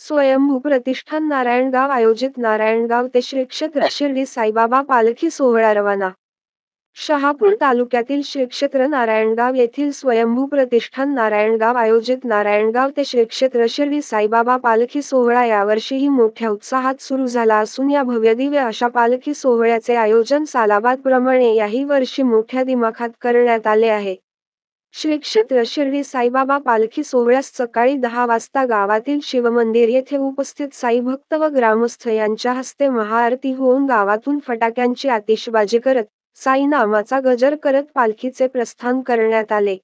स्वयंभू प्रतिष्ठान नारायणगाव आयोजित नारायणगाव ते श्री क्षेत्र शिर्डी साईबाबा पालखी सोहळा रवाना। शहापूर तालुक्यातील श्री क्षेत्र नारायणगाव येथील स्वयंभू प्रतिष्ठान नारायणगाव आयोजित नारायणगाव ते श्री क्षेत्र शिर्डी साईबाबा पालखी सोहळा यावर्षीही मोठ्या उत्साहात सुरू झाला असून या भव्यदिव्य अशा पालखी सोहळ्याचे आयोजन सालाबादप्रमाणे याही वर्षी मोठ्या दिमाखात करण्यात आले आहे। श्री क्षेत्र शिर्डी साईबाबा पालखी सोहळ्यास सकाळी 10 वाजता गावातील शिवमंदिर येथे उपस्थित साई भक्त व ग्रामस्थ यांच्या हस्ते महाआरती होऊन गावातून फटाक्यांची आतिषबाजी करत साई नामाचा गजर करत पालखीचे प्रस्थान करण्यात आले।